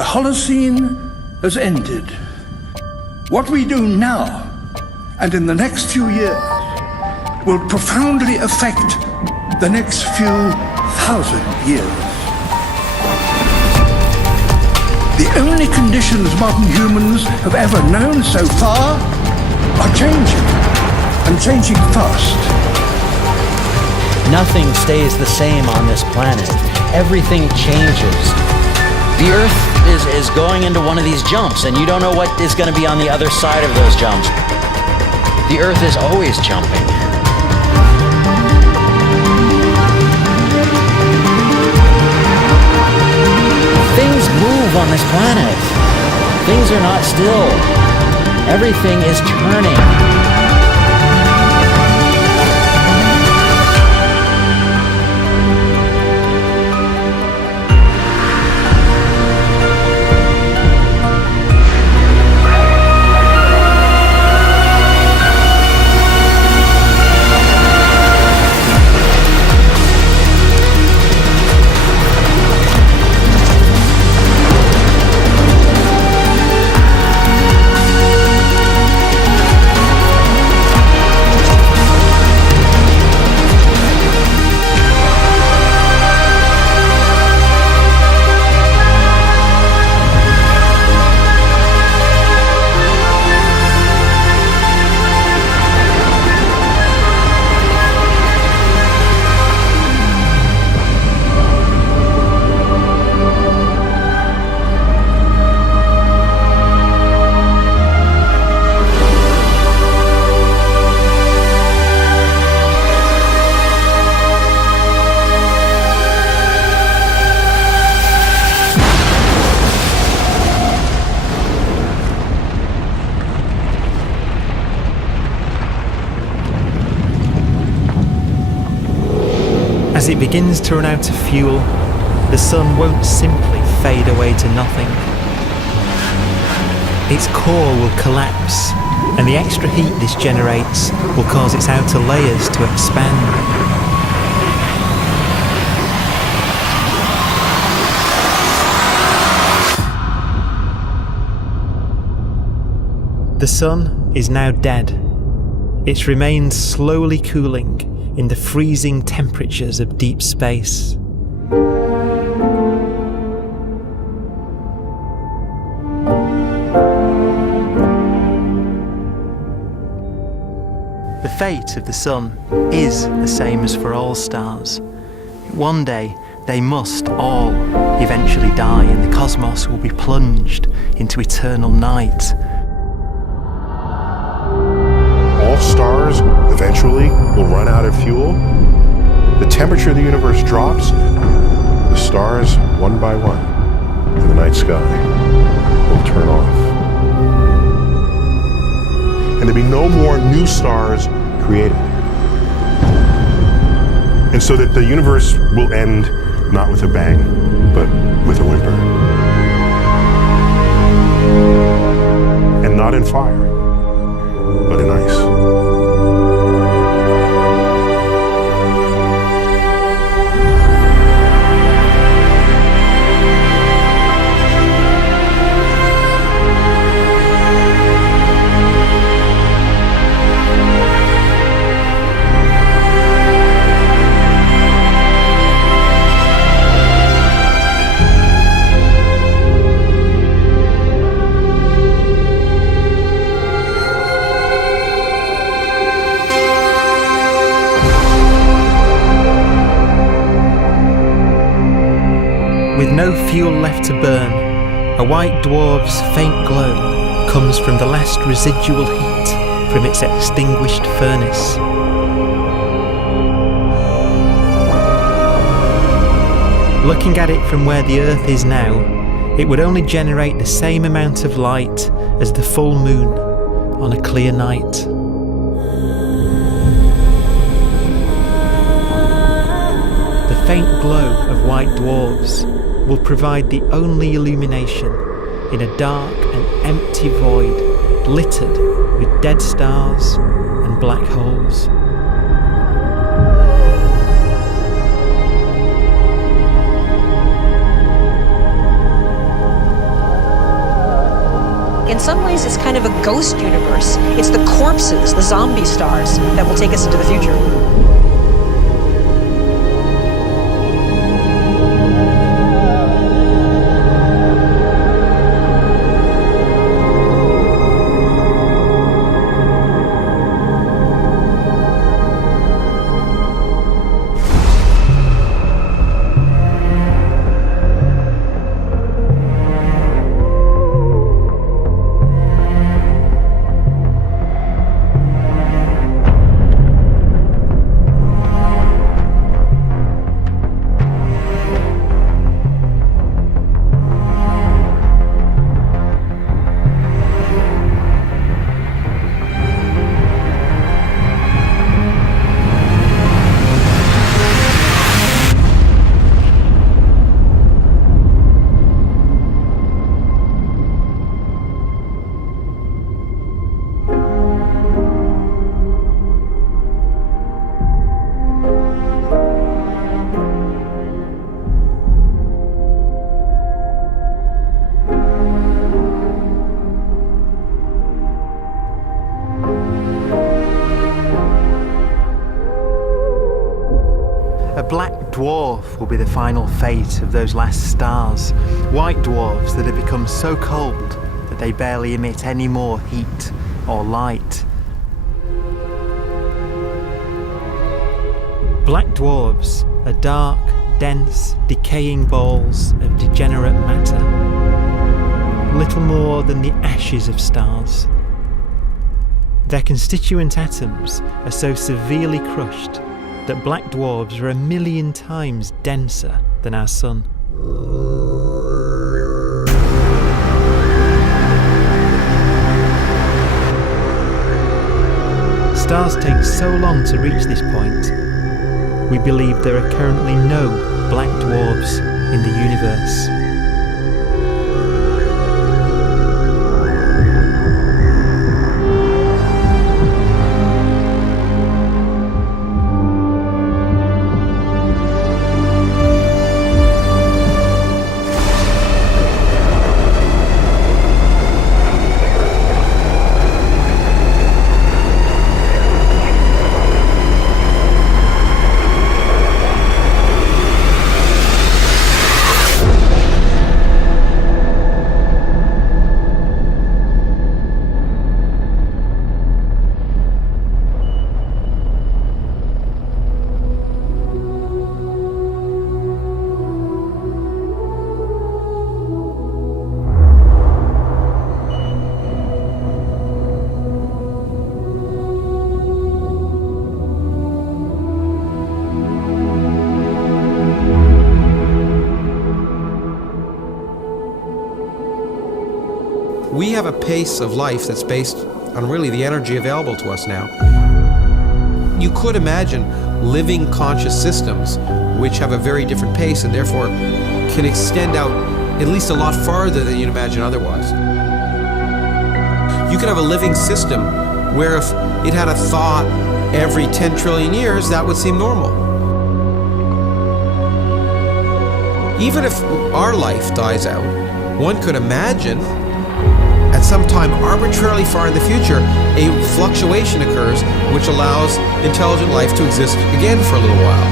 The Holocene has ended. What we do now and in the next few years will profoundly affect the next few thousand years. The only conditions modern humans have ever known so far are changing, and changing fast. Nothing stays the same on this planet. Everything changes. The Earth is going into one of these jumps, and you don't know what is going to be on the other side of those jumps. The Earth is always jumping. Things move on this planet. Things are not still. Everything is turning. As it begins to run out of fuel, the sun won't simply fade away to nothing. Its core will collapse, and the extra heat this generates will cause its outer layers to expand. The sun is now dead. Its remains slowly cooling in the freezing temperatures of deep space. The fate of the sun is the same as for all stars. One day they must all eventually die, and the cosmos will be plunged into eternal night. All stars eventually will run out of fuel. The temperature of the universe drops. The stars, one by one, in the night sky, will turn off. And there'll be no more new stars created. And so that the universe will end not with a bang, but with a whimper. And not in fire, but in ice. With no fuel left to burn, a white dwarf's faint glow comes from the last residual heat from its extinguished furnace. Looking at it from where the Earth is now, it would only generate the same amount of light as the full moon on a clear night. The faint glow of white dwarfs will provide the only illumination in a dark and empty void littered with dead stars and black holes. ways, it's kind of a ghost universe. It's the corpses, the zombie stars, that will take us into the future. A black dwarf will be the final fate of those last stars. White dwarfs that have become so cold that they barely emit any more heat or light. Black dwarfs are dark, dense, decaying balls of degenerate matter, little more than the ashes of stars. Their constituent atoms are so severely crushed that black dwarfs are 1,000,000 times denser than our sun. Stars take so long to reach this point, we believe there are currently no black dwarfs in the universe. We have a pace of life that's based on really the energy available to us now. You could imagine living conscious systems which have a very different pace and therefore can extend out at least a lot farther than you'd imagine otherwise. You could have a living system where if it had a thought every 10 trillion years, that would seem normal. Even if our life dies out, one could imagine at some time arbitrarily far in the future, a fluctuation occurs which allows intelligent life to exist again for a little while.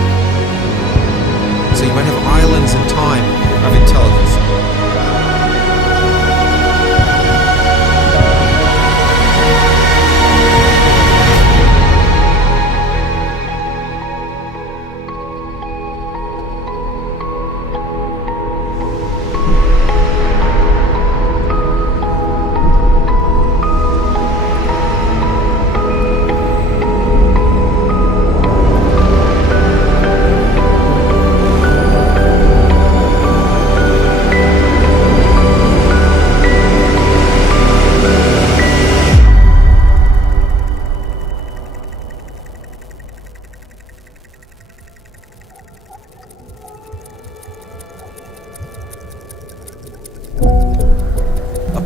So you might have islands in time of intelligence.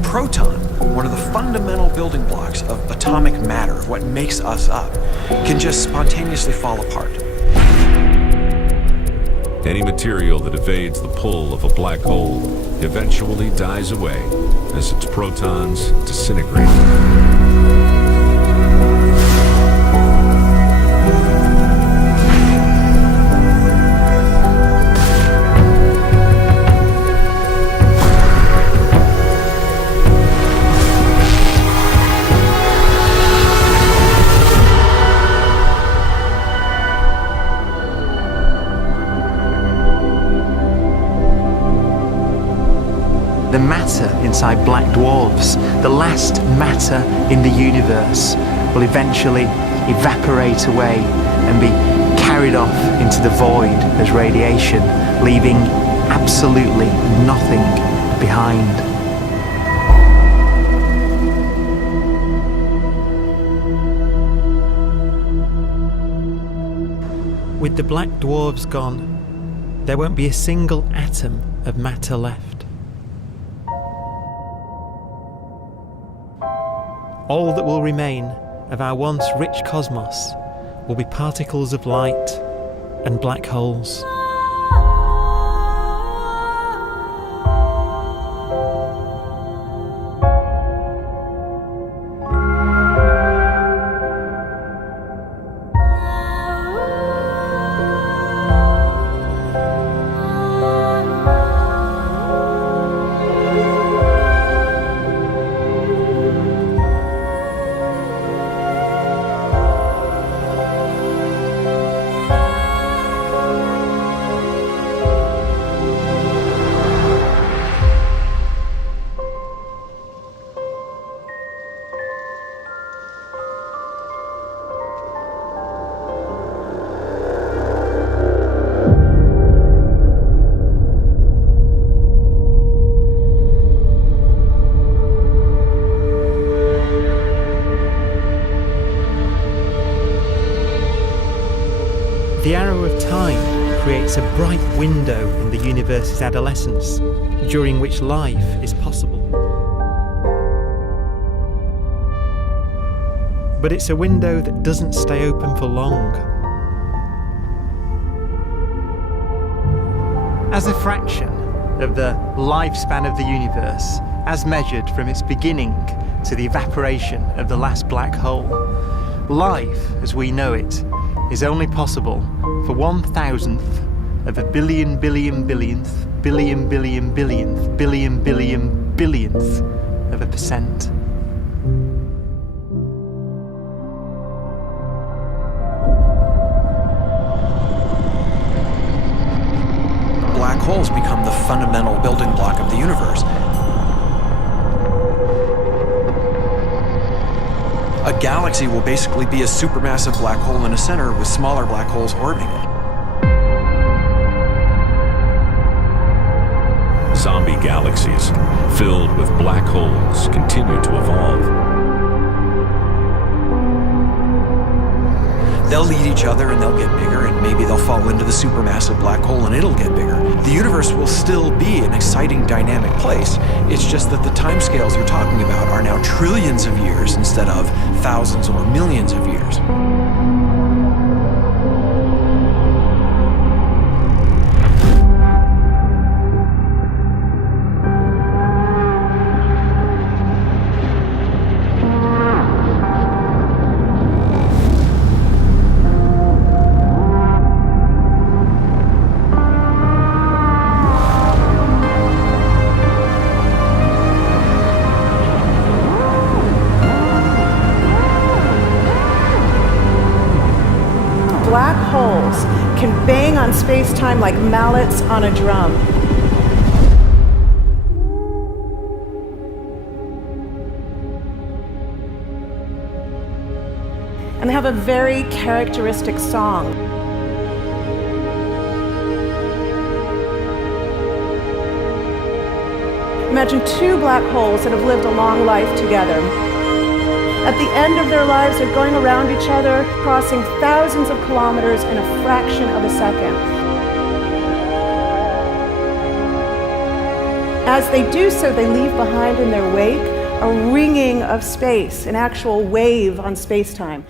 Proton, one of the fundamental building blocks of atomic matter, of what makes us up, can just spontaneously fall apart. Any material that evades the pull of a black hole eventually dies away as its protons disintegrate. The matter inside black dwarfs, the last matter in the universe, will eventually evaporate away and be carried off into the void as radiation, leaving absolutely nothing behind. With the black dwarfs gone, there won't be a single atom of matter left. All that will remain of our once rich cosmos will be particles of light and black holes. The arrow of time creates a bright window in the universe's adolescence, during which life is possible. But it's a window that doesn't stay open for long. As a fraction of the lifespan of the universe, as measured from its beginning to the evaporation of the last black hole, life, as we know it, is only possible for 1,000th of a billion billionth of a percent. Black holes become the fundamental building block of the universe. A galaxy will basically be a supermassive black hole in a center with smaller black holes orbiting it. Zombie galaxies filled with black holes continue to evolve. They'll eat each other and they'll get bigger, and maybe they'll fall into the supermassive black hole and it'll get bigger. The universe will still be an exciting, dynamic place. It's just that the timescales you're talking about are now trillions of years instead of thousands or millions of years. Black holes can bang on space-time like mallets on a drum. And they have a very characteristic song. Imagine two black holes that have lived a long life together. At the end of their lives, they're going around each other, crossing thousands of kilometers in a fraction of a second. As they do so, they leave behind in their wake a ringing of space, an actual wave on space-time.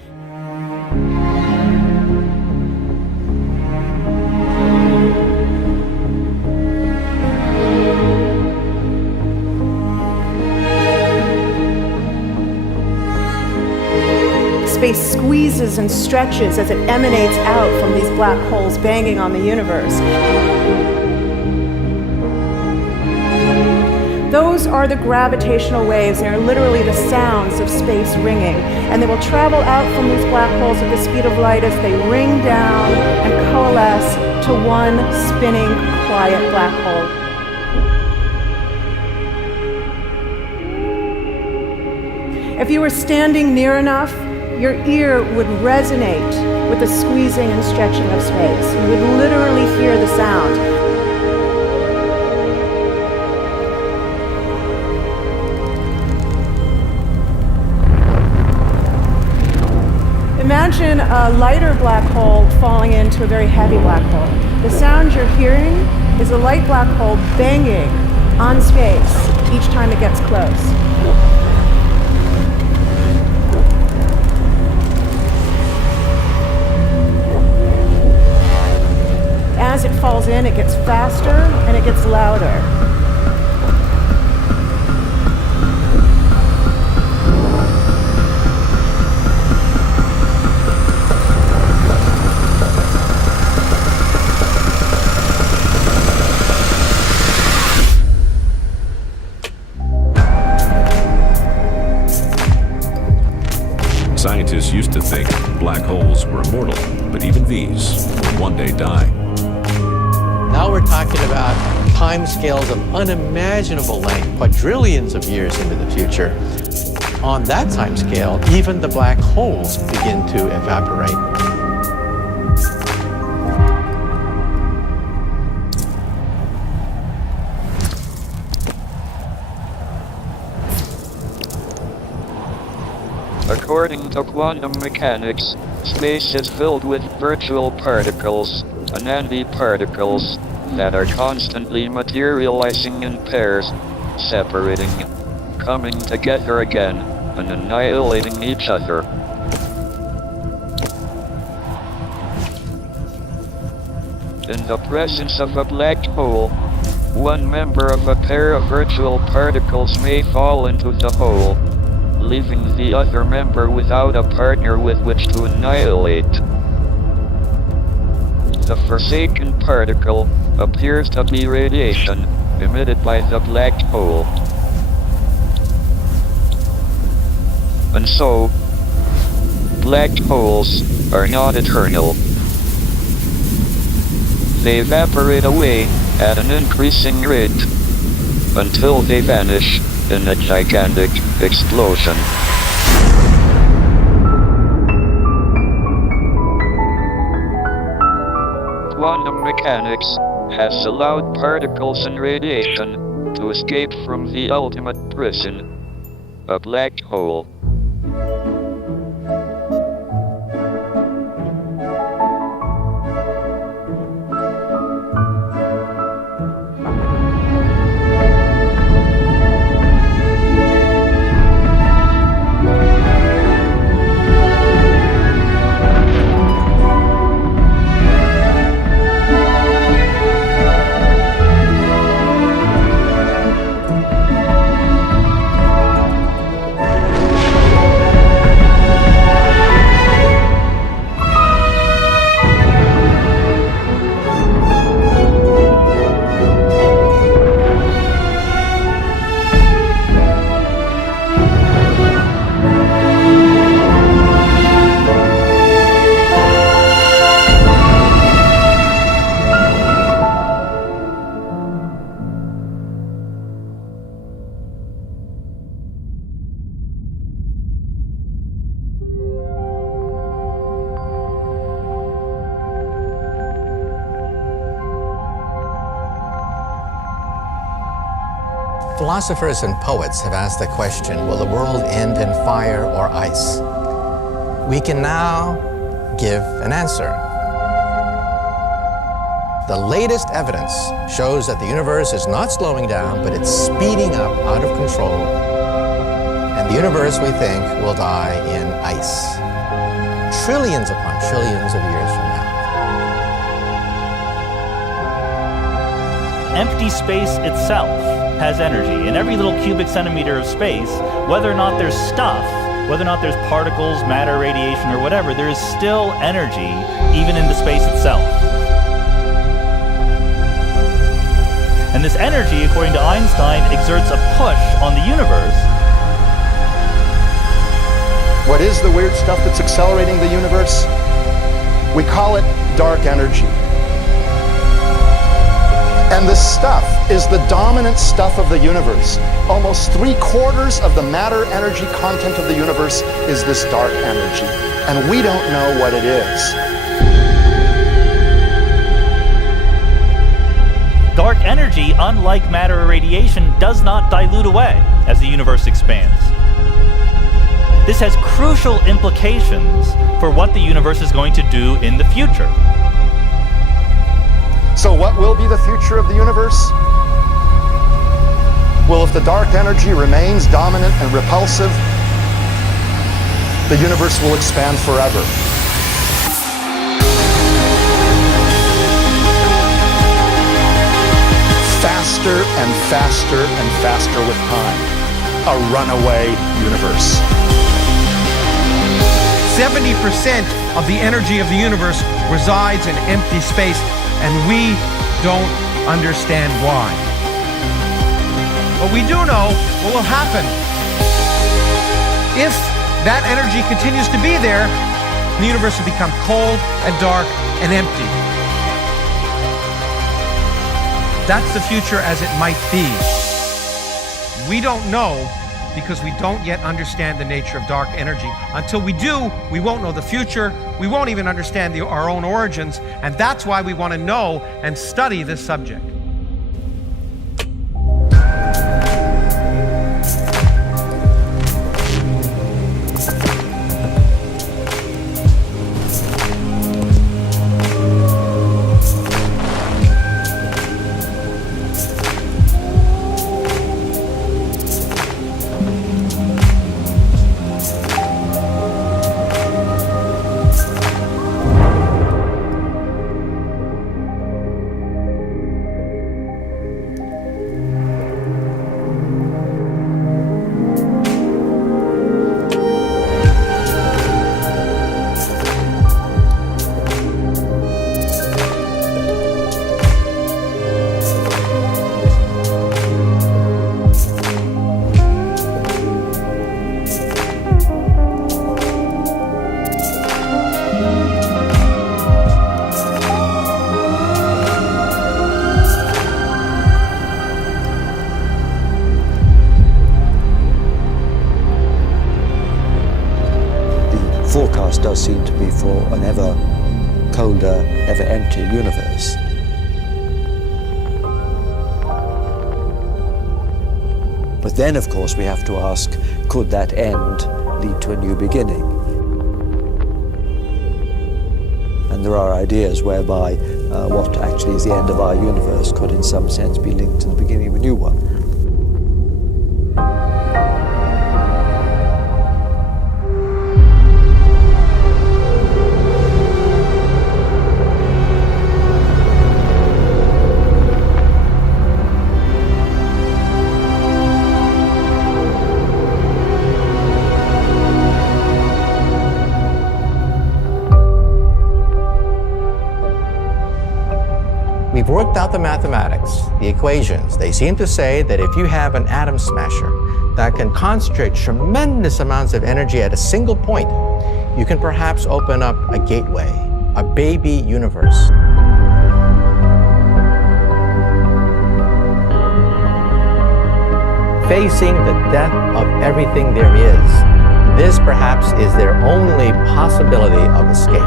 squeezes and stretches as it emanates out from these black holes banging on the universe. Those are the gravitational waves. They are literally the sounds of space ringing. And they will travel out from these black holes at the speed of light as they ring down and coalesce to one spinning, quiet black hole. If you were standing near enough, your ear would resonate with the squeezing and stretching of space. You would literally hear the sound. Imagine a lighter black hole falling into a very heavy black hole. The sound you're hearing is a light black hole banging on space each time it gets close. As it falls in, it gets faster and it gets louder. Scientists used to think black holes were immortal, but even these will one day die. Now we're talking about timescales of unimaginable length, quadrillions of years into the future. On that timescale, even the black holes begin to evaporate. According to quantum mechanics, space is filled with virtual particles, Anandi particles, that are constantly materializing in pairs, separating, coming together again, and annihilating each other. In the presence of a black hole, one member of a pair of virtual particles may fall into the hole, leaving the other member without a partner with which to annihilate. The forsaken particle appears to be radiation emitted by the black hole. And so, black holes are not eternal. They evaporate away at an increasing rate until they vanish in a gigantic explosion. Quantum mechanics has allowed particles and radiation to escape from the ultimate prison, a black hole. Philosophers and poets have asked the question, will the world end in fire or ice? We can now give an answer. The latest evidence shows that the universe is not slowing down, but it's speeding up out of control. And the universe, we think, will die in ice. Trillions upon trillions of years from now. Empty space itself has energy. In every little cubic centimeter of space, whether or not there's stuff whether or not there's particles, matter, radiation, or whatever, there is still energy even in the space itself. And this energy, according to Einstein, exerts a push on the universe. What is the weird stuff that's accelerating the universe? We call it dark energy. And this stuff is the dominant stuff of the universe. Almost 3/4 of the matter-energy content of the universe is this dark energy. And we don't know what it is. Dark energy, unlike matter or radiation, does not dilute away as the universe expands. This has crucial implications for what the universe is going to do in the future. So what will be the future of the universe? Well, if the dark energy remains dominant and repulsive, the universe will expand forever. Faster and faster and faster with time. A runaway universe. 70% of the energy of the universe resides in empty space, and we don't understand why. But we do know what will happen. If that energy continues to be there, the universe will become cold and dark and empty. That's the future as it might be. We don't know because we don't yet understand the nature of dark energy. Until we do, we won't know the future. We won't even understand our own origins, and that's why we want to know and study this subject. Forecast does seem to be for an ever colder, ever emptier universe. But then, of course, we have to ask, could that end lead to a new beginning? And there are ideas whereby what actually is the end of our universe could in some sense be linked to the beginning of a new one. We've worked out the mathematics, the equations. They seem to say that if you have an atom smasher that can concentrate tremendous amounts of energy at a single point, you can perhaps open up a gateway, a baby universe. Facing the death of everything there is, this perhaps is their only possibility of escape.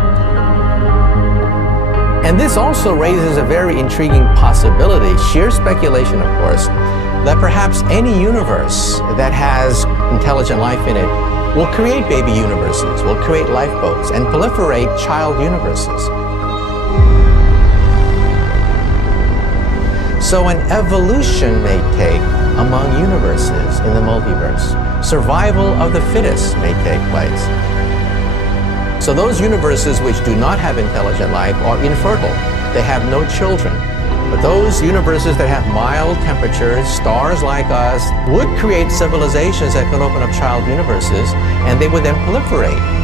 And this also raises a very intriguing possibility, sheer speculation of course, that perhaps any universe that has intelligent life in it will create baby universes, will create lifeboats, and proliferate child universes. So an evolution may take among universes in the multiverse. Survival of the fittest may take place. So those universes which do not have intelligent life are infertile. They have no children. But those universes that have mild temperatures, stars like us, would create civilizations that could open up child universes, and they would then proliferate.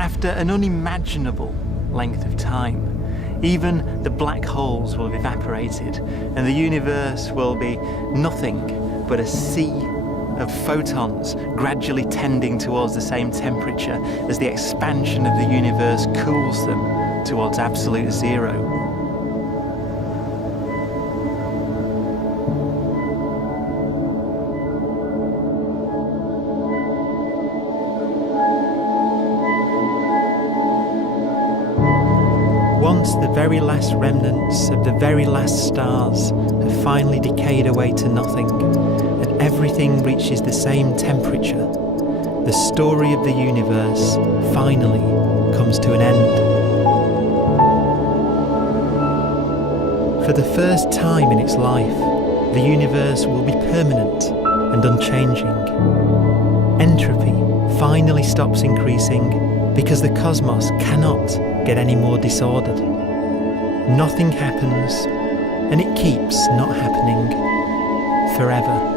After an unimaginable length of time, even the black holes will have evaporated, and the universe will be nothing but a sea of photons gradually tending towards the same temperature as the expansion of the universe cools them towards absolute zero. Once the very last remnants of the very last stars have finally decayed away to nothing, and everything reaches the same temperature, the story of the universe finally comes to an end. For the first time in its life, the universe will be permanent and unchanging. Entropy finally stops increasing because the cosmos cannot get any more disordered. Nothing happens, and it keeps not happening forever.